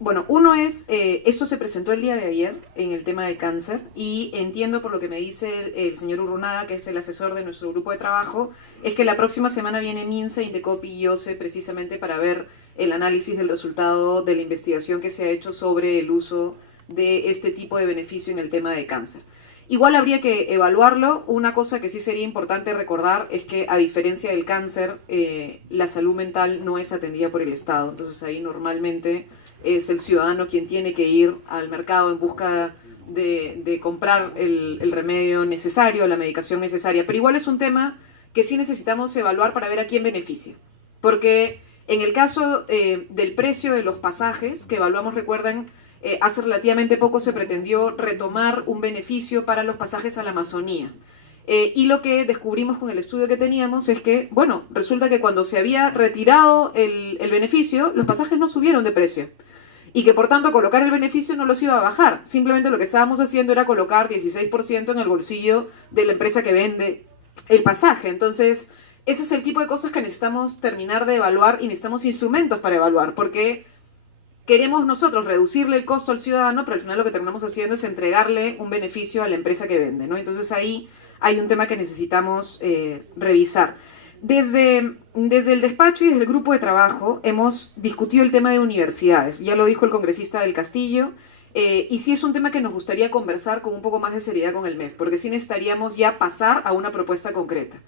bueno, uno es, esto se presentó el día de ayer en el tema de cáncer y entiendo por lo que me dice el señor Urrunaga, que es el asesor de nuestro grupo de trabajo, es que la próxima semana viene Minsa, Indecopi y OCE precisamente para ver el análisis del resultado de la investigación que se ha hecho sobre el uso de este tipo de beneficio en el tema de cáncer. Igual habría que evaluarlo. Una cosa que sí sería importante recordar es que, a diferencia del cáncer, la salud mental no es atendida por el Estado. Entonces ahí normalmente es el ciudadano quien tiene que ir al mercado en busca de comprar el remedio necesario, la medicación necesaria. Pero igual es un tema que sí necesitamos evaluar para ver a quién beneficia. Porque en el caso del precio de los pasajes, que evaluamos, recuerdan, hace relativamente poco se pretendió retomar un beneficio para los pasajes a la Amazonía. Y lo que descubrimos con el estudio que teníamos es que, bueno, resulta que cuando se había retirado el beneficio, los pasajes no subieron de precio. Y que por tanto colocar el beneficio no los iba a bajar. Simplemente lo que estábamos haciendo era colocar 16% en el bolsillo de la empresa que vende el pasaje. Entonces, ese es el tipo de cosas que necesitamos terminar de evaluar y necesitamos instrumentos para evaluar, porque queremos nosotros reducirle el costo al ciudadano, pero al final lo que terminamos haciendo es entregarle un beneficio a la empresa que vende, ¿no? Entonces ahí hay un tema que necesitamos revisar. Desde el despacho y desde el grupo de trabajo hemos discutido el tema de universidades. Ya lo dijo el congresista del Castillo. Y sí es un tema que nos gustaría conversar con un poco más de seriedad con el MEF, porque sí necesitaríamos ya pasar a una propuesta concreta.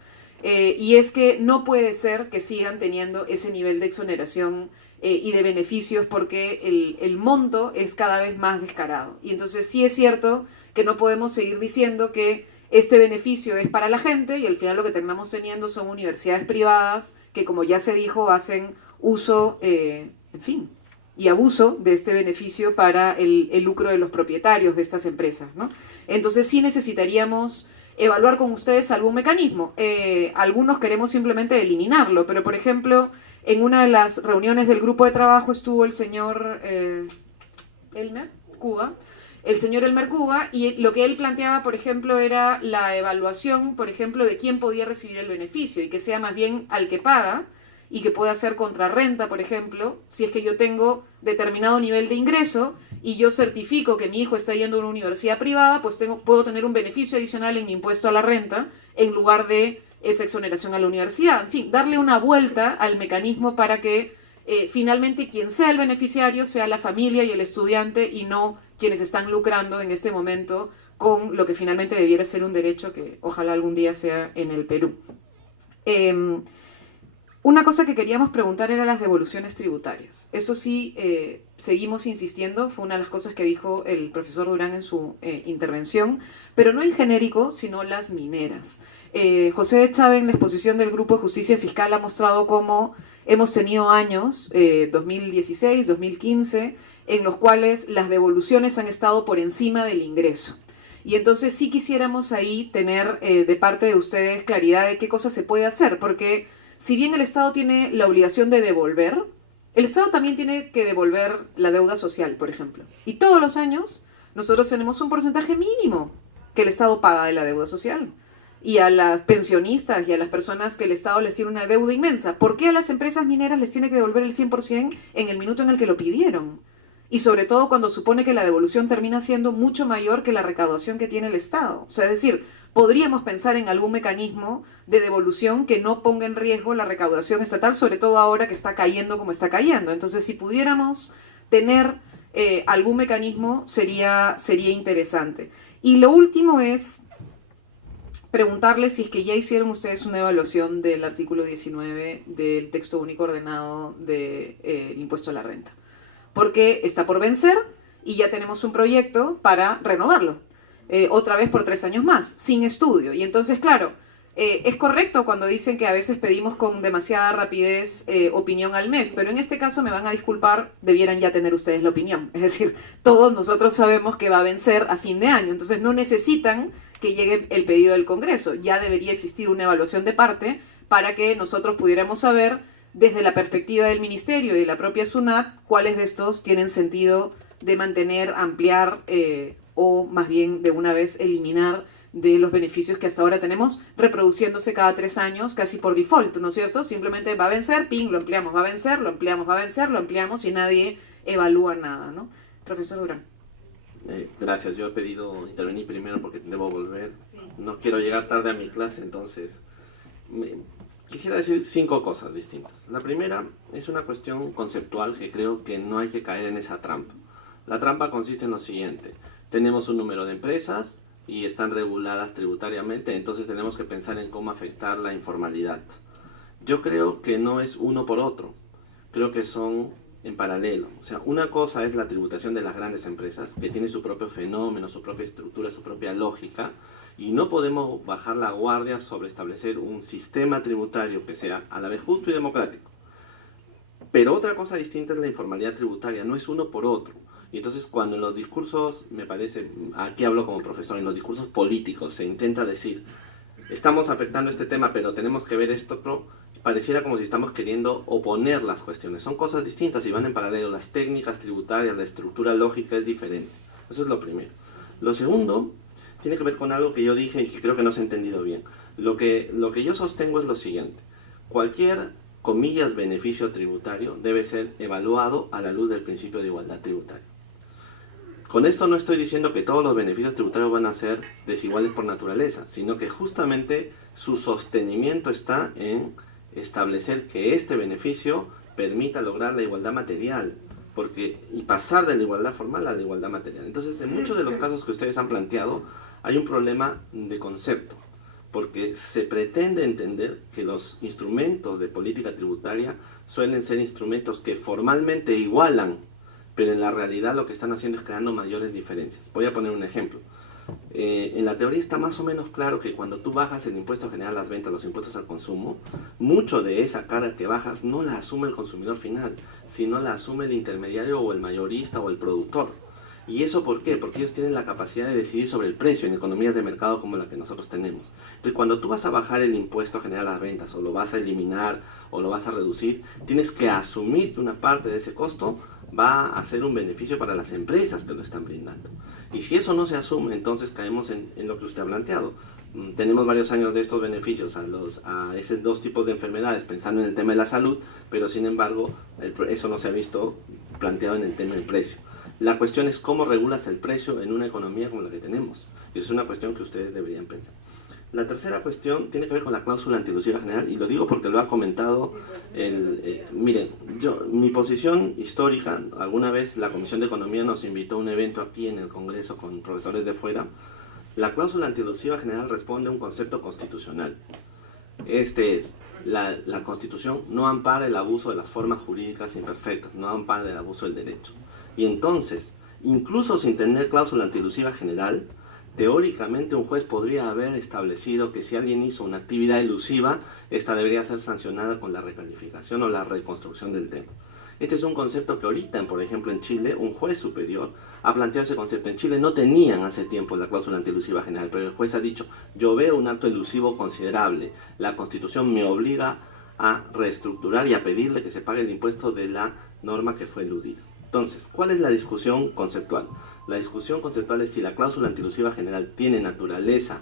Y es que no puede ser que sigan teniendo ese nivel de exoneración y de beneficios, porque el monto es cada vez más descarado. Y entonces sí es cierto que no podemos seguir diciendo que este beneficio es para la gente y al final lo que terminamos teniendo son universidades privadas que, como ya se dijo, hacen uso, en fin, y abuso de este beneficio para el lucro de los propietarios de estas empresas, ¿no? Entonces sí necesitaríamos evaluar con ustedes algún mecanismo. Algunos queremos simplemente eliminarlo, pero por ejemplo, en una de las reuniones del grupo de trabajo estuvo el señor Elmer Cuba, el señor Elmer Cuba, y lo que él planteaba, por ejemplo, era la evaluación, por ejemplo, de quién podía recibir el beneficio, y que sea más bien al que paga, y que pueda hacer contrarrenta, por ejemplo, si es que yo tengo determinado nivel de ingreso y yo certifico que mi hijo está yendo a una universidad privada, pues puedo tener un beneficio adicional en mi impuesto a la renta en lugar de esa exoneración a la universidad. En fin, darle una vuelta al mecanismo para que finalmente quien sea el beneficiario sea la familia y el estudiante y no quienes están lucrando en este momento con lo que finalmente debiera ser un derecho que ojalá algún día sea en el Perú. Una cosa que queríamos preguntar era las devoluciones tributarias. Eso sí, seguimos insistiendo, fue una de las cosas que dijo el profesor Durán en su intervención, pero no en genérico, sino las mineras. José de Chávez, en la exposición del Grupo de Justicia Fiscal, ha mostrado cómo hemos tenido años, 2016, 2015, en los cuales las devoluciones han estado por encima del ingreso. Y entonces sí quisiéramos ahí tener de parte de ustedes claridad de qué cosa se puede hacer, porque si bien el Estado tiene la obligación de devolver, el Estado también tiene que devolver la deuda social, por ejemplo. Y todos los años nosotros tenemos un porcentaje mínimo que el Estado paga de la deuda social. Y a las pensionistas y a las personas que el Estado les tiene una deuda inmensa. ¿Por qué a las empresas mineras les tiene que devolver el 100% en el minuto en el que lo pidieron? Y sobre todo cuando supone que la devolución termina siendo mucho mayor que la recaudación que tiene el Estado. O sea, es decir, podríamos pensar en algún mecanismo de devolución que no ponga en riesgo la recaudación estatal, sobre todo ahora que está cayendo como está cayendo. Entonces, si pudiéramos tener algún mecanismo, sería interesante. Y lo último es preguntarles si es que ya hicieron ustedes una evaluación del artículo 19 del texto único ordenado del impuesto a la renta. Porque está por vencer y ya tenemos un proyecto para renovarlo. Otra vez por 3 años más, sin estudio. Y entonces, claro, es correcto cuando dicen que a veces pedimos con demasiada rapidez opinión al MEF, pero en este caso me van a disculpar, debieran ya tener ustedes la opinión. Es decir, todos nosotros sabemos que va a vencer a fin de año, entonces no necesitan que llegue el pedido del Congreso. Ya debería existir una evaluación de parte para que nosotros pudiéramos saber, desde la perspectiva del Ministerio y de la propia SUNAT, cuáles de estos tienen sentido de mantener, ampliar o más bien de una vez eliminar de los beneficios que hasta ahora tenemos, reproduciéndose cada 3 años casi por default, ¿no es cierto? Simplemente va a vencer, ping, lo ampliamos, va a vencer, lo ampliamos, va a vencer, lo ampliamos y nadie evalúa nada, ¿no? Profesor Durán. Gracias, yo he pedido intervenir primero porque debo volver. No quiero llegar tarde a mi clase, entonces quisiera decir 5 cosas distintas. La primera es una cuestión conceptual que creo que no hay que caer en esa trampa. La trampa consiste en lo siguiente: tenemos un número de empresas y están reguladas tributariamente, entonces tenemos que pensar en cómo afectar la informalidad. Yo creo que no es uno por otro, creo que son en paralelo. O sea, una cosa es la tributación de las grandes empresas, que tiene su propio fenómeno, su propia estructura, su propia lógica, y no podemos bajar la guardia sobre establecer un sistema tributario que sea a la vez justo y democrático. Pero otra cosa distinta es la informalidad tributaria, no es uno por otro. Y entonces cuando en los discursos, me parece, aquí hablo como profesor, en los discursos políticos se intenta decir, estamos afectando este tema, pero tenemos que ver esto, pareciera como si estamos queriendo oponer las cuestiones. Son cosas distintas y van en paralelo. Las técnicas tributarias, la estructura lógica es diferente. Eso es lo primero. Lo segundo tiene que ver con algo que yo dije y que creo que no se ha entendido bien. Lo que yo sostengo es lo siguiente: cualquier, comillas, beneficio tributario debe ser evaluado a la luz del principio de igualdad tributaria. Con esto no estoy diciendo que todos los beneficios tributarios van a ser desiguales por naturaleza, sino que justamente su sostenimiento está en establecer que este beneficio permita lograr la igualdad material, y pasar de la igualdad formal a la igualdad material. Entonces, en muchos de los casos que ustedes han planteado, hay un problema de concepto, porque se pretende entender que los instrumentos de política tributaria suelen ser instrumentos que formalmente igualan, pero en la realidad lo que están haciendo es creando mayores diferencias. Voy a poner un ejemplo. En la teoría está más o menos claro que cuando tú bajas el impuesto general a las ventas, los impuestos al consumo, mucho de esa carga que bajas no la asume el consumidor final, sino la asume el intermediario o el mayorista o el productor. ¿Y eso por qué? Porque ellos tienen la capacidad de decidir sobre el precio en economías de mercado como la que nosotros tenemos. Entonces, cuando tú vas a bajar el impuesto general a las ventas, o lo vas a eliminar, o lo vas a reducir, tienes que asumir que una parte de ese costo va a ser un beneficio para las empresas que lo están brindando. Y si eso no se asume, entonces caemos en lo que usted ha planteado. Tenemos varios años de estos beneficios a esos 2 tipos de enfermedades, pensando en el tema de la salud, pero sin embargo eso no se ha visto planteado en el tema del precio. La cuestión es cómo regulas el precio en una economía como la que tenemos. Y eso es una cuestión que ustedes deberían pensar. La tercera cuestión tiene que ver con la cláusula antielusiva general, y lo digo porque lo ha comentado miren, mi posición histórica, alguna vez la Comisión de Economía nos invitó a un evento aquí en el Congreso con profesores de fuera. La cláusula antielusiva general responde a un concepto constitucional. Este es, la Constitución no ampara el abuso de las formas jurídicas imperfectas, no ampara el abuso del derecho. Y entonces, incluso sin tener cláusula antielusiva general, teóricamente un juez podría haber establecido que si alguien hizo una actividad elusiva, esta debería ser sancionada con la recalificación o la reconstrucción del tema. Este es un concepto que ahorita, por ejemplo, en Chile, un juez superior ha planteado ese concepto. En Chile no tenían hace tiempo la cláusula antielusiva general, pero el juez ha dicho, yo veo un acto elusivo considerable, la Constitución me obliga a reestructurar y a pedirle que se pague el impuesto de la norma que fue eludida. Entonces, ¿cuál es la discusión conceptual? La discusión conceptual es si la cláusula antielusiva general tiene naturaleza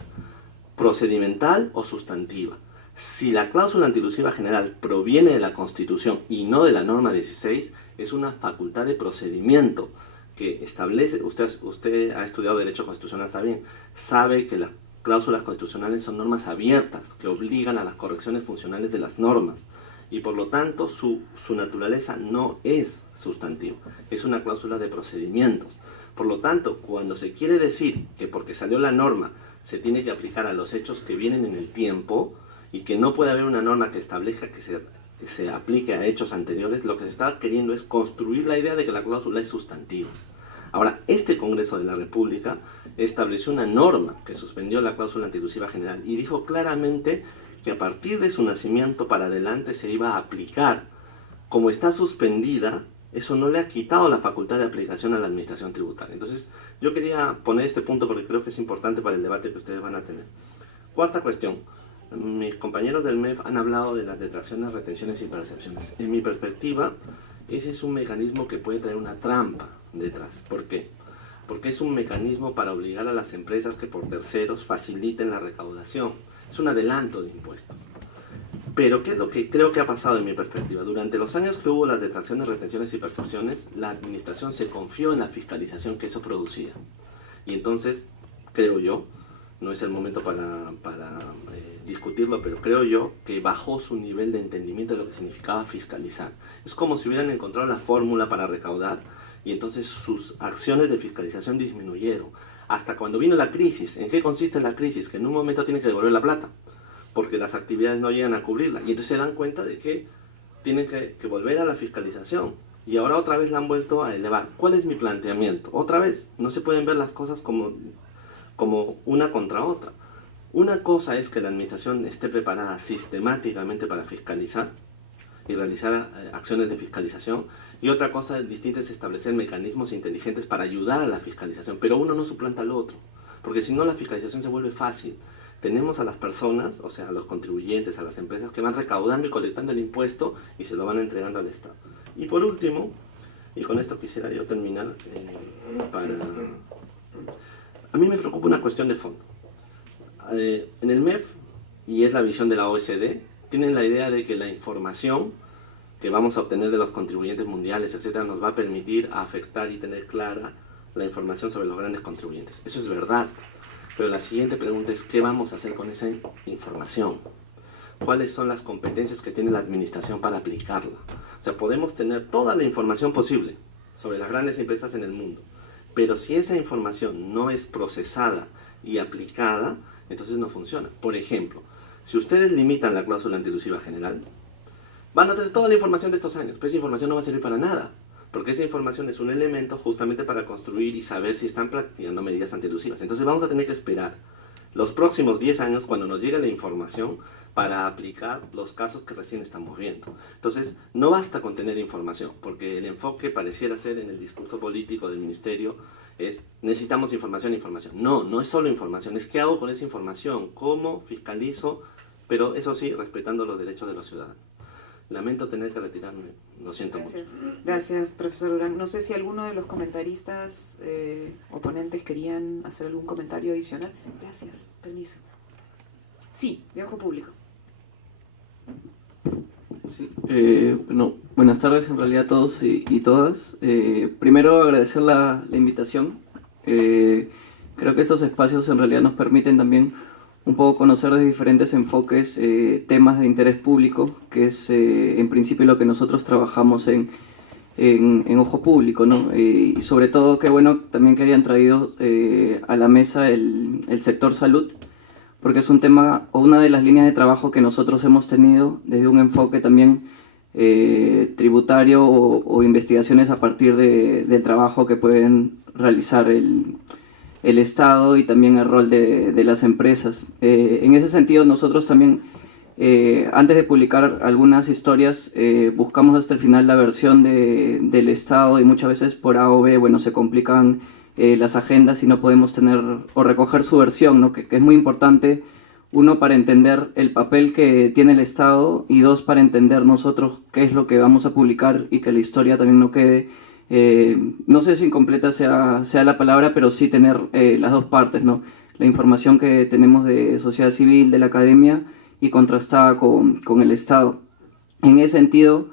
procedimental o sustantiva. Si la cláusula antielusiva general proviene de la Constitución y no de la norma 16, es una facultad de procedimiento que establece, usted ha estudiado Derecho Constitucional, está bien, sabe que las cláusulas constitucionales son normas abiertas que obligan a las correcciones funcionales de las normas, y por lo tanto su naturaleza no es sustantiva, es una cláusula de procedimientos. Por lo tanto, cuando se quiere decir que porque salió la norma se tiene que aplicar a los hechos que vienen en el tiempo, y que no puede haber una norma que establezca que se aplique a hechos anteriores, lo que se está queriendo es construir la idea de que la cláusula es sustantiva. Ahora, este Congreso de la República estableció una norma que suspendió la cláusula antielusiva general y dijo claramente que a partir de su nacimiento para adelante se iba a aplicar. Como está suspendida, eso no le ha quitado la facultad de aplicación a la administración tributaria. Entonces, yo quería poner este punto porque creo que es importante para el debate que ustedes van a tener. Cuarta cuestión. Mis compañeros del MEF han hablado de las detracciones, retenciones y percepciones. En mi perspectiva, ese es un mecanismo que puede traer una trampa detrás. ¿Por qué? Porque es un mecanismo para obligar a las empresas que por terceros faciliten la recaudación. Es un adelanto de impuestos. Pero, ¿qué es lo que creo que ha pasado en mi perspectiva? Durante los años que hubo las detracciones, retenciones y percepciones, la administración se confió en la fiscalización que eso producía. Y entonces, creo yo, no es el momento para discutirlo, pero creo yo que bajó su nivel de entendimiento de lo que significaba fiscalizar. Es como si hubieran encontrado la fórmula para recaudar y entonces sus acciones de fiscalización disminuyeron. Hasta cuando vino la crisis. ¿En qué consiste la crisis? Que en un momento tienen que devolver la plata, porque las actividades no llegan a cubrirla. Y entonces se dan cuenta de que tienen que volver a la fiscalización. Y ahora otra vez la han vuelto a elevar. ¿Cuál es mi planteamiento? Otra vez, no se pueden ver las cosas como una contra otra. Una cosa es que la administración esté preparada sistemáticamente para fiscalizar y realizar acciones de fiscalización, y otra cosa distinta es establecer mecanismos inteligentes para ayudar a la fiscalización, pero uno no suplanta al otro, porque si no la fiscalización se vuelve fácil. Tenemos a las personas, o sea, a los contribuyentes, a las empresas que van recaudando y colectando el impuesto y se lo van entregando al Estado. Y por último, y con esto quisiera yo terminar, a mí me preocupa una cuestión de fondo. En el MEF, y es la visión de la OECD, tienen la idea de que la información que vamos a obtener de los contribuyentes mundiales, etcétera, nos va a permitir afectar y tener clara la información sobre los grandes contribuyentes. Eso es verdad, pero la siguiente pregunta es: ¿qué vamos a hacer con esa información? ¿Cuáles son las competencias que tiene la administración para aplicarla? O sea, podemos tener toda la información posible sobre las grandes empresas en el mundo, pero si esa información no es procesada y aplicada, entonces no funciona. Por ejemplo, si ustedes limitan la cláusula antielusiva general, van a tener toda la información de estos años, pero esa información no va a servir para nada, porque esa información es un elemento justamente para construir y saber si están practicando medidas antielusivas. Entonces vamos a tener que esperar los próximos 10 años cuando nos llegue la información para aplicar los casos que recién estamos viendo. Entonces, no basta con tener información, porque el enfoque pareciera ser en el discurso político del ministerio es: necesitamos información, información. No, no es solo información, es qué hago con esa información, cómo fiscalizo, pero eso sí, respetando los derechos de los ciudadanos. Lamento tener que retirarme, lo siento mucho. Gracias, profesor Durán. No sé si alguno de los comentaristas oponentes querían hacer algún comentario adicional. Gracias, permiso. Sí, de ojo público. Sí, bueno, buenas tardes en realidad a todos y todas. Primero agradecer la invitación. Creo que estos espacios en realidad nos permiten también un poco conocer de diferentes enfoques temas de interés público, que es en principio lo que nosotros trabajamos en Ojo Público, ¿no? Y sobre todo, qué bueno también que hayan traído a la mesa el sector salud, porque es un tema o una de las líneas de trabajo que nosotros hemos tenido desde un enfoque también tributario o investigaciones a partir del trabajo que pueden realizar el Estado y también el rol de las empresas. En ese sentido, nosotros también, antes de publicar algunas historias, buscamos hasta el final la versión del Estado, y muchas veces por A o B, bueno, se complican las agendas y no podemos tener o recoger su versión, ¿no? Que es muy importante, uno, para entender el papel que tiene el Estado, y dos, para entender nosotros qué es lo que vamos a publicar y que la historia también no quede, no sé si incompleta sea la palabra, pero sí tener las dos partes, ¿no? La información que tenemos de sociedad civil, de la academia, y contrastada con el Estado. En ese sentido,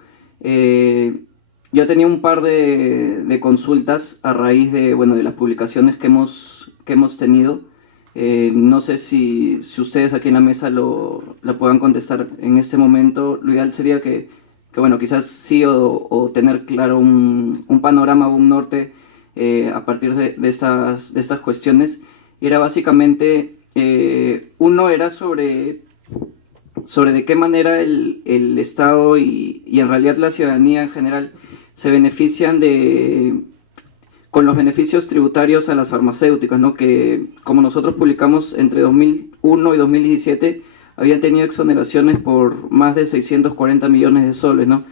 yo tenía un par de consultas a raíz de las publicaciones que hemos tenido. No sé si ustedes aquí en la mesa la puedan contestar en este momento. Lo ideal sería que quizás sí, o tener claro un panorama o un norte a partir de estas cuestiones. Y era básicamente, uno era sobre de qué manera el Estado y en realidad la ciudadanía en general se benefician con los beneficios tributarios a las farmacéuticas, ¿no? Que, como nosotros publicamos, entre 2001 y 2017 habían tenido exoneraciones por más de 640 millones de soles, ¿no?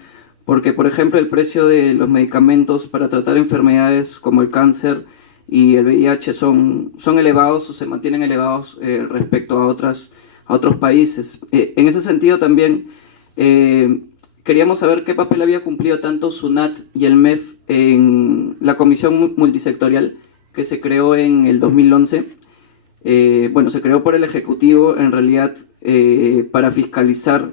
Porque, por ejemplo, el precio de los medicamentos para tratar enfermedades como el cáncer y el VIH son elevados, o se mantienen elevados respecto a otros países. En ese sentido también queríamos saber qué papel había cumplido tanto SUNAT y el MEF en la comisión multisectorial que se creó en el 2011. Se creó por el Ejecutivo en realidad para fiscalizar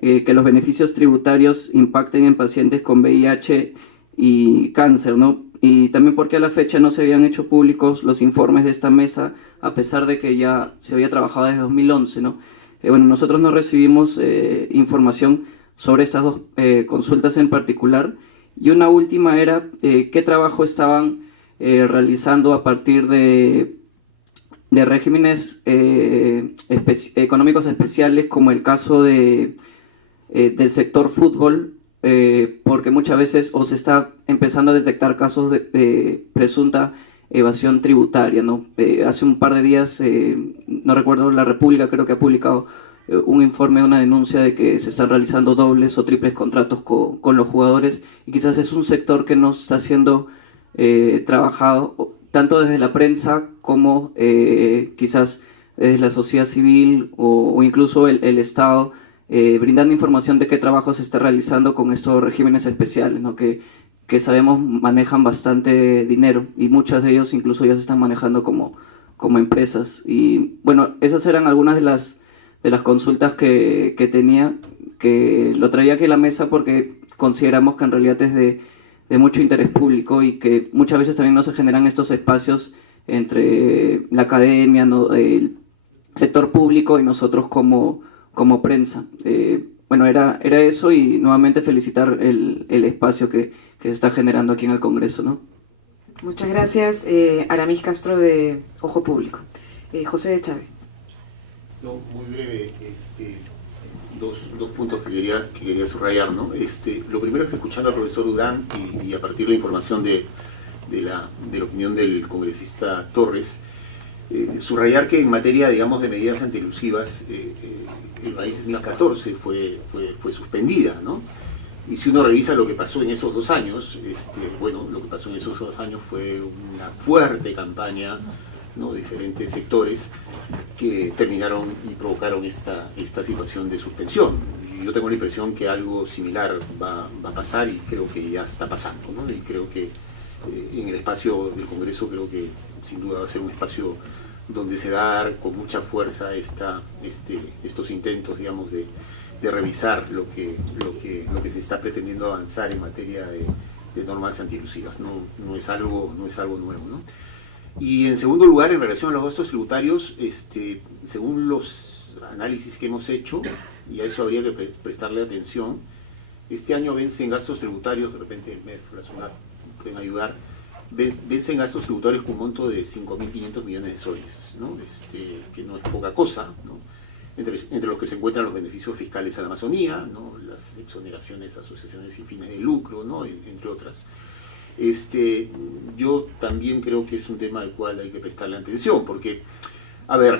que los beneficios tributarios impacten en pacientes con VIH y cáncer, ¿no? Y también porque a la fecha no se habían hecho públicos los informes de esta mesa, a pesar de que ya se había trabajado desde 2011, ¿no? Bueno, nosotros no recibimos información sobre estas dos consultas en particular. Y una última era qué trabajo estaban realizando a partir de regímenes económicos especiales, como el caso del sector fútbol, porque muchas veces se está empezando a detectar casos de presunta evasión tributaria, ¿no? Hace un par de días, no recuerdo, La República creo que ha publicado un informe, una denuncia de que se están realizando dobles o triples contratos con los jugadores, y quizás es un sector que no está siendo trabajado tanto desde la prensa como quizás desde la sociedad civil o incluso el Estado, brindando información de qué trabajo se está realizando con estos regímenes especiales, ¿no? que sabemos manejan bastante dinero, y muchas de ellos incluso ya se están manejando como empresas. Y bueno, esas eran algunas de las consultas que tenía, que lo traía aquí a la mesa porque consideramos que en realidad es de mucho interés público, y que muchas veces también no se generan estos espacios entre la academia, ¿no?, el sector público y nosotros como prensa. Bueno, era eso, y nuevamente felicitar el espacio que se está generando aquí en el Congreso, ¿no? Muchas gracias, Aramis Castro, de Ojo Público. José de Chávez. No, muy breve, dos puntos que quería subrayar, ¿no? Lo primero es que, escuchando al profesor Durán y a partir de la información de la opinión del congresista Torres, subrayar que en materia, digamos, de medidas antielusivas, el país en 2014 fue suspendida, ¿no? Y si uno revisa lo que pasó en esos 2 años, bueno, lo que pasó en esos 2 años fue una fuerte campaña, ¿no?, de diferentes sectores que terminaron y provocaron esta situación de suspensión. Y yo tengo la impresión que algo similar va a pasar, y creo que ya está pasando, ¿no? Y creo que en el espacio del Congreso, creo que sin duda va a ser un espacio donde se va a dar con mucha fuerza estos intentos, digamos, de revisar lo que se está pretendiendo avanzar en materia de normas antielusivas. No es algo nuevo, ¿no? Y en segundo lugar, en relación a los gastos tributarios, según los análisis que hemos hecho, y a eso habría que prestarle atención, este año vencen gastos tributarios, de repente el MEF, la SUNAT pueden ayudar, vencen gastos tributarios con un monto de 5.500 millones de soles, ¿no? Que no es poca cosa, ¿no? Entre los que se encuentran los beneficios fiscales a la Amazonía, ¿no?, las exoneraciones a asociaciones sin fines de lucro, ¿no?, entre otras. Yo también creo que es un tema al cual hay que prestarle atención, porque, a ver,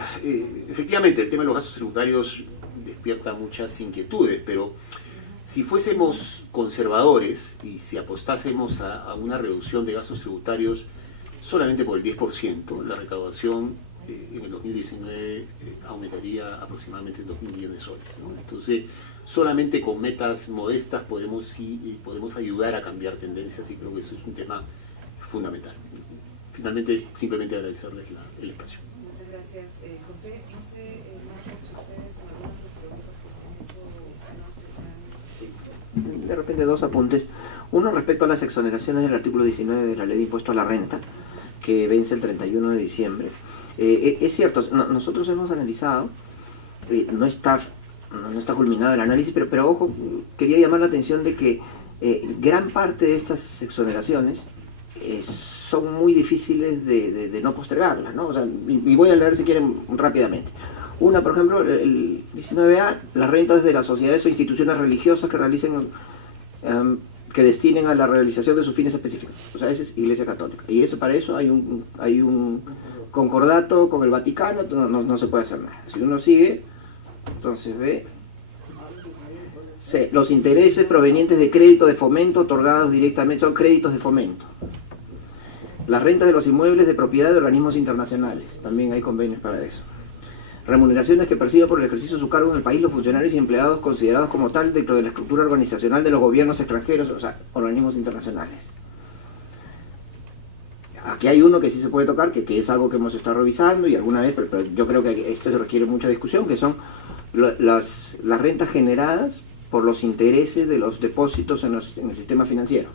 efectivamente el tema de los gastos tributarios despierta muchas inquietudes, pero si fuésemos conservadores y si apostásemos a una reducción de gastos tributarios solamente por el 10%, la recaudación en el 2019 aumentaría aproximadamente 2.000 millones de soles, ¿no? Entonces, solamente con metas modestas podemos ayudar a cambiar tendencias, y creo que eso es un tema fundamental. Finalmente, simplemente agradecerles el espacio. Muchas gracias, José. No sé, Marcos, ustedes en algunas de las preguntas que se han hecho, De repente 2 apuntes. Uno, respecto a las exoneraciones del artículo 19 de la Ley de Impuesto a la Renta, que vence el 31 de diciembre. Es cierto, nosotros hemos analizado, no está culminado el análisis, pero ojo, quería llamar la atención de que gran parte de estas exoneraciones son muy difíciles de no postergarlas, ¿no? O sea, y voy a leer si quieren rápidamente. Una, por ejemplo, el 19A, las rentas de las sociedades o instituciones religiosas que realicen, que destinen a la realización de sus fines específicos. O sea, esa es Iglesia Católica. Y para eso hay un concordato con el Vaticano, no se puede hacer nada. Si uno sigue, entonces ve los intereses provenientes de crédito de fomento otorgados directamente, son créditos de fomento. Las rentas de los inmuebles de propiedad de organismos internacionales, también hay convenios para eso. Remuneraciones que perciben por el ejercicio de su cargo en el país los funcionarios y empleados considerados como tal dentro de la estructura organizacional de los gobiernos extranjeros, o sea, organismos internacionales. Aquí hay uno que sí se puede tocar, que es algo que hemos estado revisando y alguna vez, pero yo creo que esto se requiere mucha discusión, que son las rentas generadas por los intereses de los depósitos en el sistema financiero.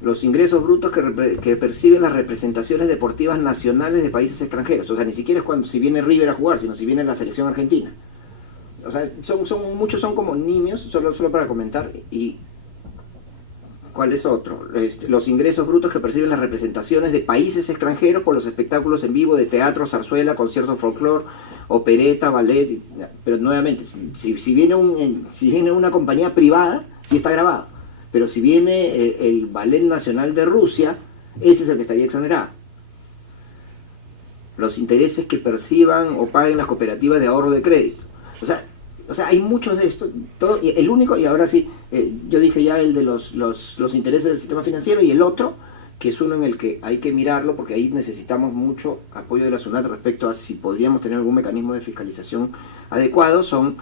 Los ingresos brutos que perciben las representaciones deportivas nacionales de países extranjeros. O sea, ni siquiera es cuando si viene River a jugar, sino si viene la selección argentina. O sea, muchos son como niños, solo para comentar. Y ¿cuál es otro? Los ingresos brutos que perciben las representaciones de países extranjeros por los espectáculos en vivo de teatro, zarzuela, concierto folclore, opereta, ballet. Pero nuevamente, si viene una compañía privada, sí está grabado. Pero si viene el Ballet Nacional de Rusia, ese es el que estaría exonerado. Los intereses que perciban o paguen las cooperativas de ahorro de crédito. O sea, hay muchos de estos. El único, y ahora sí, yo dije ya el de los intereses del sistema financiero, y el otro, que es uno en el que hay que mirarlo, porque ahí necesitamos mucho apoyo de la SUNAT respecto a si podríamos tener algún mecanismo de fiscalización adecuado, son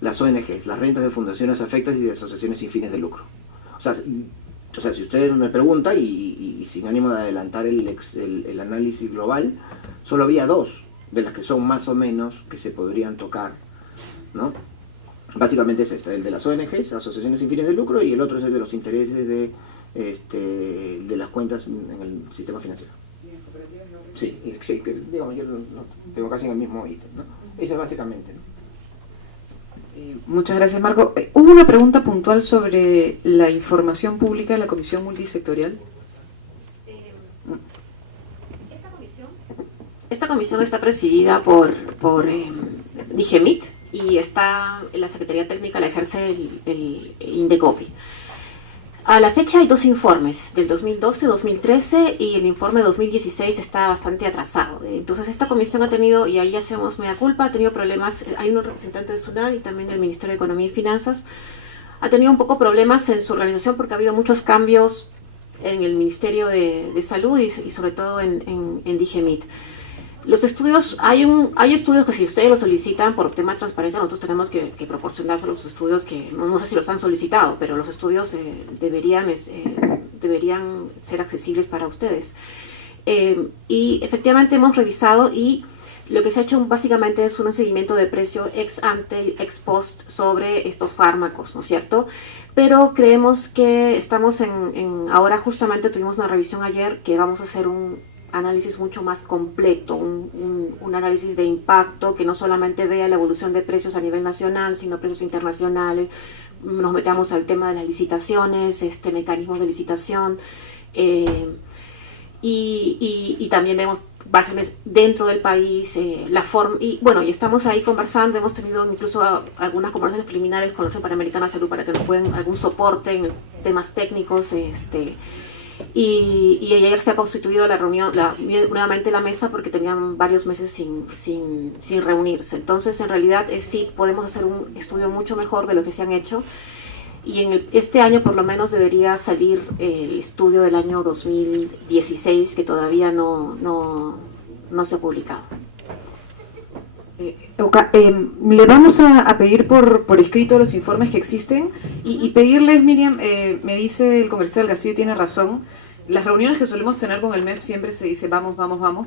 las ONGs, las rentas de fundaciones afectas y de asociaciones sin fines de lucro. O sea, si ustedes me preguntan, y sin ánimo de adelantar el análisis global, solo había dos de las que son más o menos que se podrían tocar, ¿no? Básicamente es el de las ONGs, asociaciones sin fines de lucro, y el otro es el de los intereses de las cuentas en el sistema financiero. Sí, digamos, yo lo tengo casi en el mismo ítem, ¿no? Ese es básicamente, ¿no? Muchas gracias, Marco. Hubo una pregunta puntual sobre la información pública de la Comisión Multisectorial. Esta comisión está presidida por DIGEMIT, y la Secretaría Técnica la ejerce el INDECOPI. A la fecha hay dos informes, del 2012-2013, y el informe de 2016 está bastante atrasado. Entonces esta comisión ha tenido, y ahí hacemos mea culpa, ha tenido problemas. Hay unos representantes de SUNAT y también del Ministerio de Economía y Finanzas. Ha tenido un poco problemas en su organización porque ha habido muchos cambios en el Ministerio de Salud y sobre todo en DIGEMIT. Los estudios, hay estudios que si ustedes los solicitan por tema de transparencia, nosotros tenemos que proporcionar los estudios que, no sé si los han solicitado, pero los estudios deberían ser accesibles para ustedes. Y efectivamente hemos revisado, y lo que se ha hecho básicamente es un seguimiento de precio ex ante, ex post sobre estos fármacos, ¿no es cierto? Pero creemos que estamos ahora justamente tuvimos una revisión ayer que vamos a hacer un análisis mucho más completo, un análisis de impacto que no solamente vea la evolución de precios a nivel nacional, sino precios internacionales. Nos metamos al tema de las licitaciones, mecanismos de licitación, y también vemos márgenes dentro del país, la forma, y bueno, y estamos ahí conversando, hemos tenido incluso algunas conversaciones preliminares con la Organización Panamericana de Salud para que nos puedan algún soporte en temas técnicos, y ayer se ha constituido la reunión, nuevamente la mesa, porque tenían varios meses sin reunirse. Entonces, en realidad, sí podemos hacer un estudio mucho mejor de lo que se han hecho, y este año por lo menos debería salir el estudio del año 2016, que todavía no se ha publicado. Le vamos a pedir por escrito los informes que existen y pedirles, Miriam, me dice el congresista del Castillo, tiene razón, las reuniones que solemos tener con el MEF siempre se dice vamos,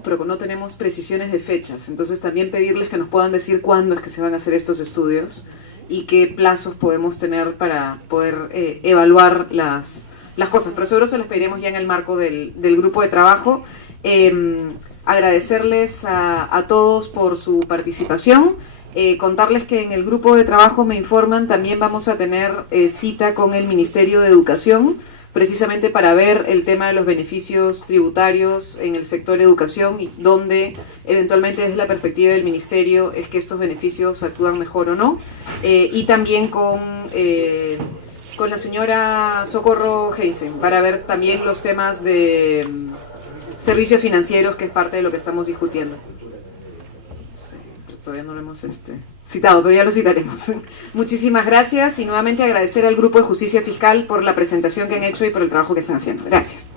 pero no tenemos precisiones de fechas, entonces también pedirles que nos puedan decir cuándo es que se van a hacer estos estudios y qué plazos podemos tener para poder evaluar las cosas, pero seguro se las pediremos ya en el marco del grupo de trabajo. Agradecerles a todos por su participación, contarles que en el grupo de trabajo me informan, también vamos a tener cita con el Ministerio de Educación, precisamente para ver el tema de los beneficios tributarios en el sector educación y donde eventualmente desde la perspectiva del Ministerio es que estos beneficios actúan mejor o no, y también con la señora Socorro Heisen para ver también los temas de servicios financieros, que es parte de lo que estamos discutiendo. Sí, pero todavía no lo hemos citado, pero ya lo citaremos. Muchísimas gracias y nuevamente agradecer al Grupo de Justicia Fiscal por la presentación que han hecho y por el trabajo que están haciendo. Gracias.